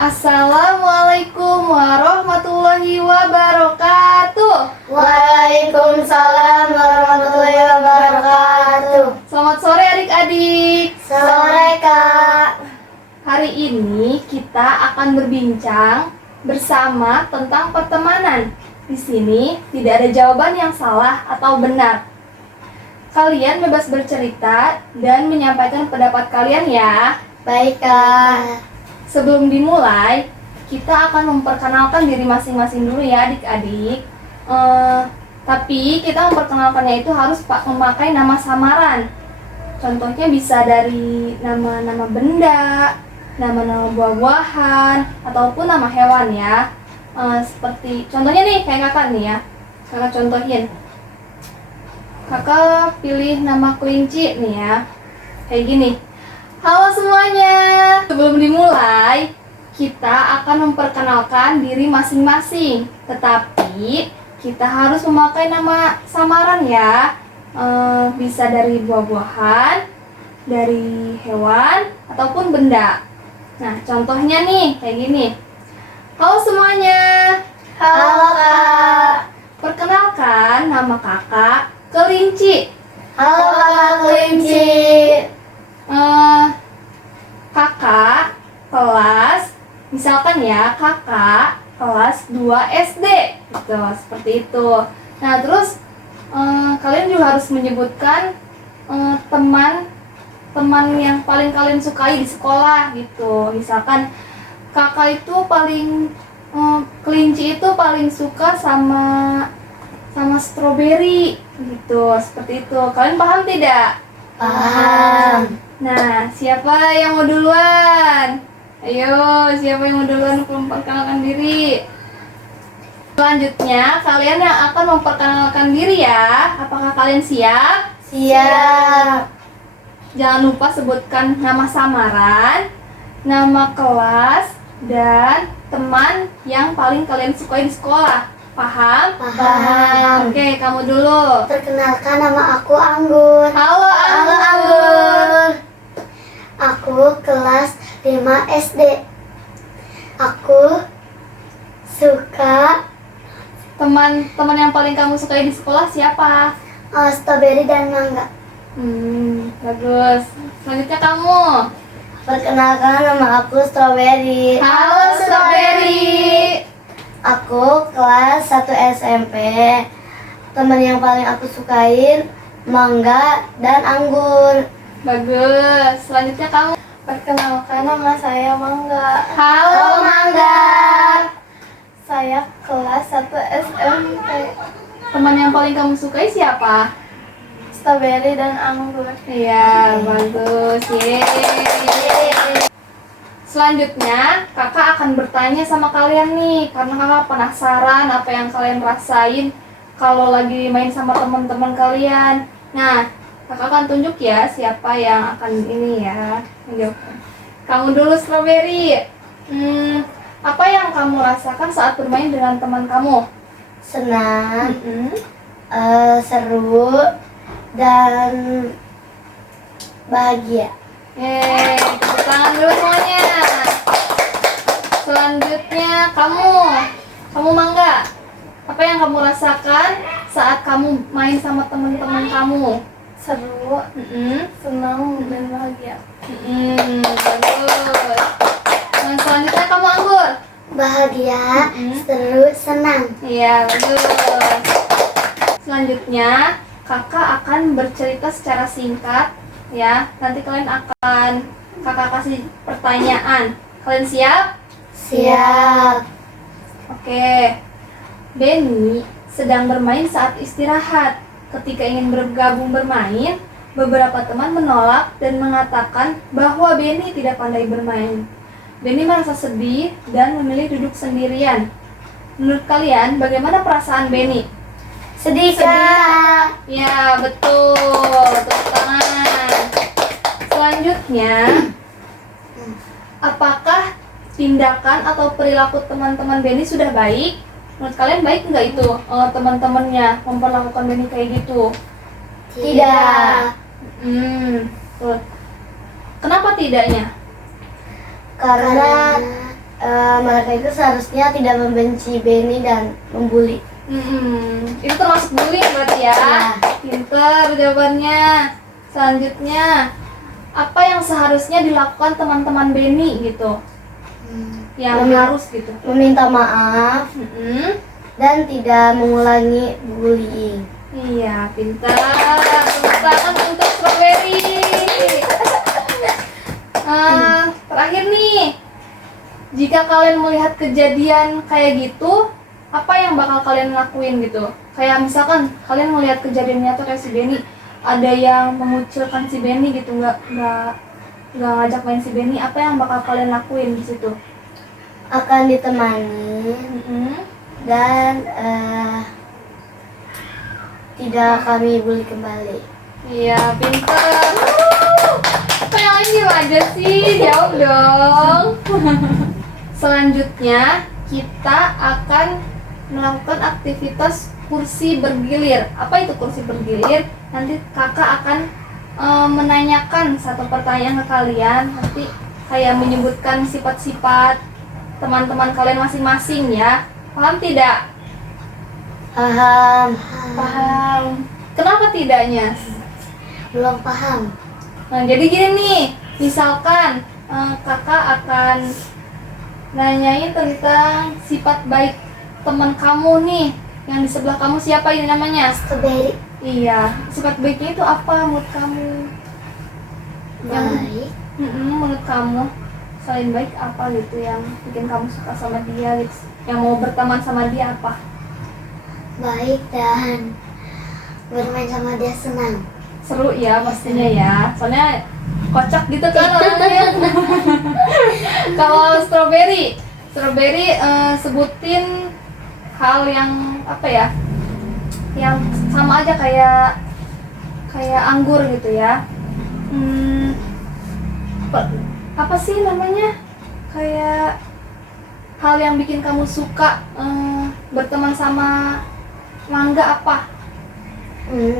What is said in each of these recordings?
Assalamualaikum warahmatullahi wabarakatuh. Waalaikumsalam warahmatullahi wabarakatuh. Selamat sore adik-adik. Sore Kak. Hari ini kita akan berbincang bersama tentang pertemanan. Di sini tidak ada jawaban yang salah atau benar. Kalian bebas bercerita dan menyampaikan pendapat kalian ya. Baik Kak. Sebelum dimulai, kita akan memperkenalkan diri masing-masing dulu ya adik-adik. Tapi kita memperkenalkannya itu harus memakai nama samaran. Contohnya bisa dari nama-nama benda, nama-nama buah-buahan, ataupun nama hewan ya. Seperti contohnya nih kayak kakak nih ya. Kakak contohin. Kakak pilih nama kelinci nih ya. Kayak gini. Halo semuanya. Sebelum dimulai, kita akan memperkenalkan diri masing-masing. Tetapi kita harus memakai nama samaran ya. Bisa dari buah-buahan, dari hewan, ataupun benda. Nah, contohnya nih kayak gini. Halo semuanya. Halo Kak. Perkenalkan, nama kakak Kelinci. Halo Kakak Kelinci. Kakak kelas, misalkan ya, kakak kelas 2 SD gitu, seperti itu. Nah terus kalian juga harus menyebutkan teman yang paling kalian sukai di sekolah gitu. Misalkan kakak itu paling kelinci itu paling suka sama stroberi gitu, seperti itu. Kalian paham tidak? Paham. Nah, siapa yang mau duluan? Ayo, siapa yang mau duluan memperkenalkan diri? Selanjutnya, kalian yang akan memperkenalkan diri ya. Apakah kalian siap? Siap. Jangan lupa sebutkan nama samaran, nama kelas, dan teman yang paling kalian sukai di sekolah. Paham? Paham. Oke, kamu dulu. Perkenalkan, nama aku Anggun. Halo Halo Anggun. Anggun. Aku kelas 5 SD. Aku suka Teman-teman yang paling kamu sukai di sekolah siapa? stroberi dan mangga. Bagus. Selanjutnya kamu. Perkenalkan, nama aku Stroberi. Halo Strawberry. Aku kelas 1 SMP. Teman yang paling aku sukain mangga dan anggur. Bagus. Selanjutnya kamu. Perkenalkan, nama saya Mangga. Halo Mangga. Saya kelas 1 SMP. Teman yang paling kamu sukai siapa? Stroberi dan anggur. Iya, bagus. Yeay. Selanjutnya, kakak akan bertanya sama kalian nih, karena kakak penasaran apa yang kalian rasain kalau lagi main sama teman-teman kalian. Nah, kakak akan tunjuk ya siapa yang akan ini ya. Kamu dulu Strawberry. Apa yang kamu rasakan saat bermain dengan teman kamu? Senang, seru, dan bahagia. Tepuk tangan dulu semuanya. Selanjutnya kamu Mangga. Apa yang kamu rasakan saat kamu main sama teman-teman kamu? Seru, senang, dan bahagia. Bagus. Nah, selanjutnya kamu Anggur. Bahagia, seru, senang. Iya, bagus. Selanjutnya kakak akan bercerita secara singkat ya. Nanti kakak kasih pertanyaan. Kalian siap? Siap. Oke. Benny sedang bermain saat istirahat. Ketika ingin bergabung bermain, beberapa teman menolak dan mengatakan bahwa Benny tidak pandai bermain. Benny merasa sedih dan memilih duduk sendirian. Menurut kalian, bagaimana perasaan Benny? Sedih Kak. Ya, betul. Tepuk tangan. Selanjutnya, apakah tindakan atau perilaku teman-teman Benny sudah baik? Menurut kalian baik nggak itu teman-temannya memperlakukan Benny kayak gitu? Tidak. Tuh. Kenapa tidaknya? Karena mereka itu seharusnya tidak membenci Benny dan membuli. Itu termasuk bullying berarti ya? Iya. Pinter jawabannya. Selanjutnya, apa yang seharusnya dilakukan teman-teman Benny gitu? Yang harus gitu. Meminta maaf dan tidak mengulangi bullying. Iya, pintar. Tepuk tangan untuk Strawberry. Terakhir nih, jika kalian melihat kejadian kayak gitu, apa yang bakal kalian lakuin gitu? Kayak misalkan kalian melihat kejadiannya tuh kayak si Benny, ada yang mengucilkan si Benny gitu, nggak ngajak main si Benny, apa yang bakal kalian lakuin di situ? Akan ditemani dan tidak kami bully kembali. Iya, pintar. Apa yang lain diem aja sih? Jawab dong. Selanjutnya, kita akan melakukan aktivitas kursi bergilir. Apa itu kursi bergilir? Nanti kakak akan menanyakan satu pertanyaan ke kalian. Nanti kayak menyebutkan sifat-sifat teman-teman kalian masing-masing ya. Paham tidak? Paham. Paham. Kenapa tidaknya? Belum paham. Nah, jadi gini nih, misalkan kakak akan nanyain tentang sifat baik teman kamu nih, yang di sebelah kamu siapa ini namanya? Strawberry. Iya, sifat baiknya itu apa menurut kamu? Baik. Menurut kamu, selain baik apa gitu yang bikin kamu suka sama dia gitu? Yang mau berteman sama dia apa? Baik dan bermain sama dia senang. Seru ya pastinya ya, soalnya kocak gitu kan orangnya. Kalau Strawberry sebutin hal yang apa ya, yang sama aja kayak anggur gitu ya. Apa sih namanya, kayak hal yang bikin kamu suka berteman sama mangga apa?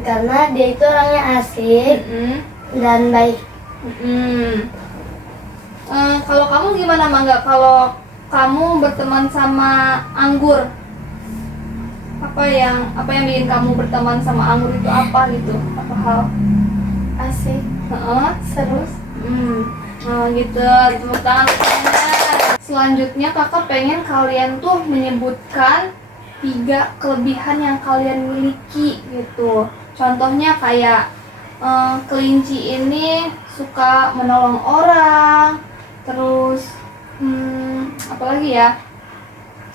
Karena dia itu orangnya asik dan baik. Kalau kamu gimana Mangga? Kalau kamu berteman sama anggur, apa yang bikin kamu berteman sama anggur itu apa gitu? Apa hal? Asik. Seru. Gitu. Tepuk tangan. Selanjutnya kakak pengen kalian tuh menyebutkan 3 kelebihan yang kalian miliki gitu. Contohnya kayak kelinci ini suka menolong orang, terus apalagi ya,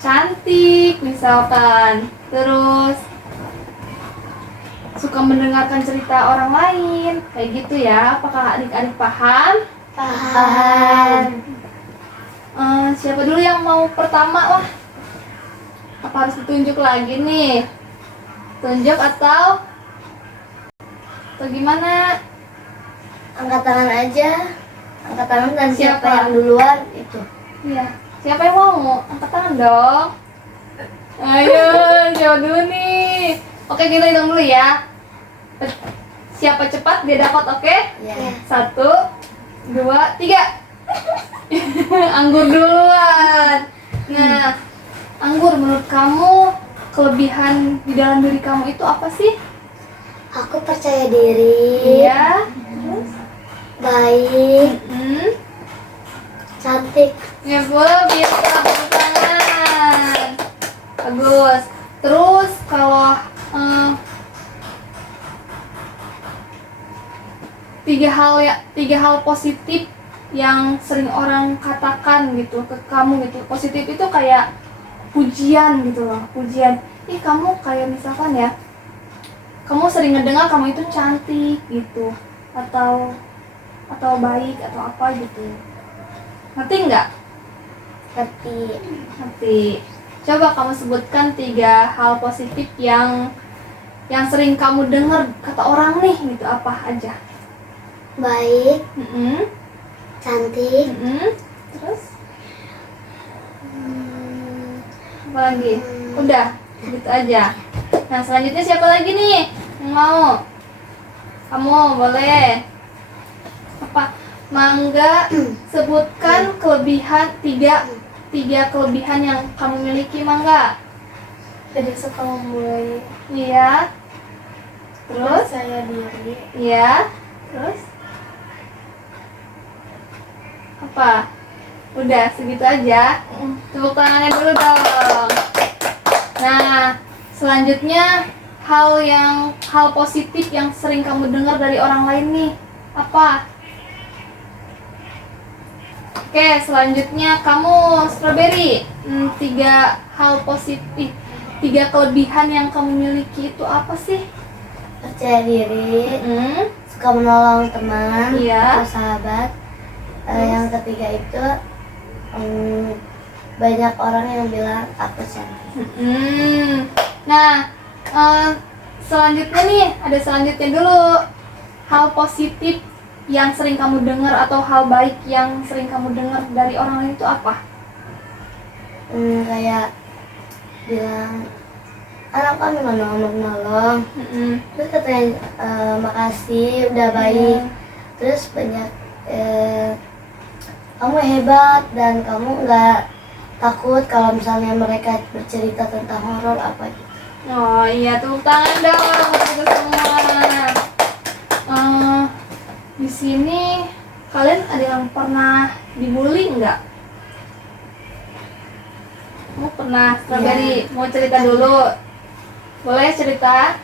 cantik misalkan, terus suka mendengarkan cerita orang lain kayak gitu ya. Apakah adik-adik paham? Paham. Siapa dulu yang mau pertama lah? Apa harus ditunjuk lagi nih? Tunjuk atau gimana? Angkat tangan aja. Angkat tangan dan siapa Siapa? yang duluan itu. Iya. Siapa yang mau? Angkat tangan dong. Ayo, jawab dulu nih. Oke, kita hitung dulu ya. Siapa cepat dia dapat, oke? Ya. 1, 2, 3. Anggur duluan. Nah, Anggur, menurut kamu kelebihan di dalam diri kamu itu apa sih? Aku percaya diri. Iya. Terus? Baik. Cantik. Ya boleh, bisa tepuk tangan. Bagus. Terus kalau tiga hal positif yang sering orang katakan gitu ke kamu gitu. Positif itu kayak pujian gitu loh, pujian. Ih, kamu kayak misalkan ya, kamu sering ngedengar kamu itu cantik gitu, atau baik atau apa gitu. Ngerti nggak? Ngerti. Coba kamu sebutkan 3 hal positif yang sering kamu dengar kata orang nih gitu, apa aja? Baik. Cantik. Terus? Apa lagi? Udah, gitu aja. Nah, selanjutnya siapa lagi nih yang mau? Kamu boleh. Apa? Mangga, sebutkan kelebihan 3 3 kelebihan yang kamu miliki, Mangga? Jadi suka memulai, Iya. Terus? percaya diri, Iya. Terus? Apa? Udah, segitu aja. Tepuk tangannya dulu dong. Nah, selanjutnya hal positif yang sering kamu dengar dari orang lain nih, apa? Oke, selanjutnya kamu Strawberry. 3 kelebihan yang kamu miliki itu apa sih? percaya diri, Hmm, suka menolong teman Iya. atau sahabat. Yang ketiga itu banyak orang yang bilang aku cantik. Nah, selanjutnya nih, ada selanjutnya dulu. Hal positif yang sering kamu dengar atau hal baik yang sering kamu dengar dari orang lain itu apa? Kayak bilang anak kami menolong, terus katanya makasih udah baik, terus banyak kamu hebat dan kamu nggak takut kalau misalnya mereka bercerita tentang horor apa gitu. Oh iya, tepuk tangan dong untuk kita semua. Di sini kalian ada yang pernah dibully nggak? Kamu pernah? Strawberry, mau cerita dulu? Boleh cerita?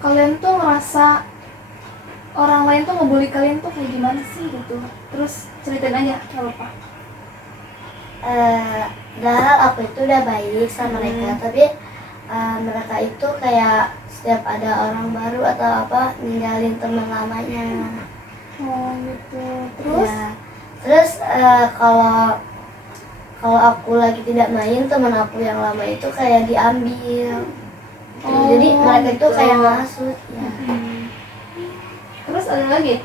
Kalian tuh ngerasa orang lain tuh ngebully kalian tuh kayak gimana sih gitu? Terus ceritain aja, nggak apa-apa. Padahal aku itu udah baik sama mereka, tapi mereka itu kayak setiap ada orang baru atau apa ninggalin teman lamanya. Oh gitu. Terus? Ya. Terus kalau aku lagi tidak main, teman aku yang lama itu kayak diambil. Oh, Jadi mereka itu gitu. kayak ngasut ya. Terus ada lagi?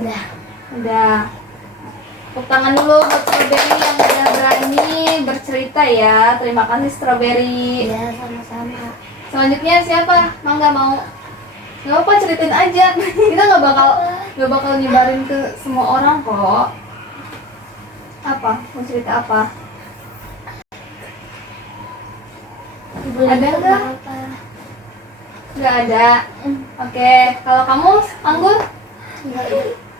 Udah. Udah. Tepuk tangan dulu buat Strawberry yang udah berani bercerita ya. Terima kasih Strawberry. Ya sama-sama. Selanjutnya siapa? Mangga mau? Gak apa, ceritain aja. Kita nggak bakal nyebarin ke semua orang kok. Apa? Mau cerita apa? Ada nggak? Apa? Nggak ada. Oke. Kalau kamu, Anggun?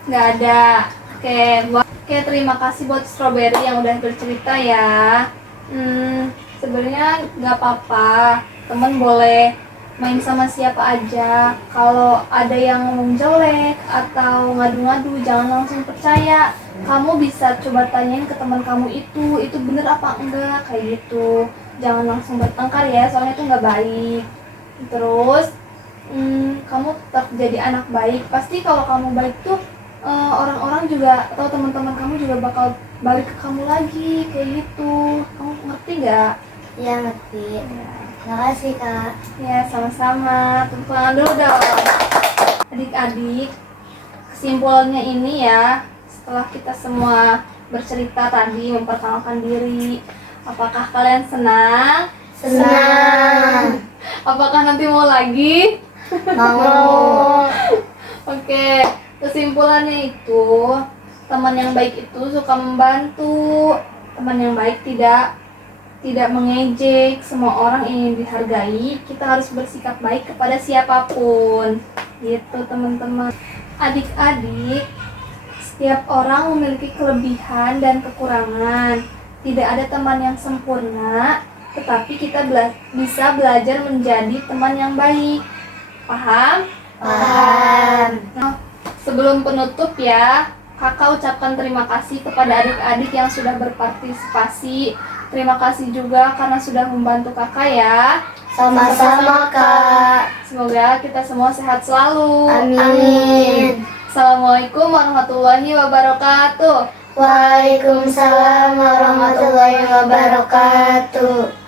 Nggak ada. Oke, terima kasih buat Strawberry yang udah bercerita ya. Sebenarnya nggak apa-apa. Temen boleh main sama siapa aja. Kalau ada yang ngomong jelek atau ngadu-ngadu, jangan langsung percaya. Kamu bisa coba tanyain ke teman kamu itu bener apa enggak, kayak gitu. Jangan langsung bertengkar ya, soalnya itu nggak baik. Terus, kamu tetap jadi anak baik. Pasti kalau kamu baik tuh, orang-orang juga atau teman-teman kamu juga bakal balik ke kamu lagi, kayak gitu. Kamu ngerti nggak? Ya ngerti. Terima kasih kak. Ya, sama-sama. Tepuk tangan dulu dong. Adik-adik, kesimpulannya ini ya, setelah kita semua bercerita tadi, memperkenalkan diri, apakah kalian senang? Senang. Apakah nanti mau lagi? Mau. Oke, kesimpulannya itu, teman yang baik itu suka membantu. Teman yang baik tidak mengejek. Semua orang ingin dihargai. Kita harus bersikap baik kepada siapapun. Gitu teman-teman. Adik-adik, setiap orang memiliki kelebihan dan kekurangan. Tidak ada teman yang sempurna, tetapi kita bisa belajar menjadi teman yang baik. Paham? Paham. Nah, sebelum penutup ya, kakak ucapkan terima kasih kepada adik-adik yang sudah berpartisipasi. Terima kasih juga karena sudah membantu kakak ya. Sama-sama kak. Semoga kita semua sehat selalu. Amin. Assalamualaikum warahmatullahi wabarakatuh. Waalaikumsalam warahmatullahi wabarakatuh.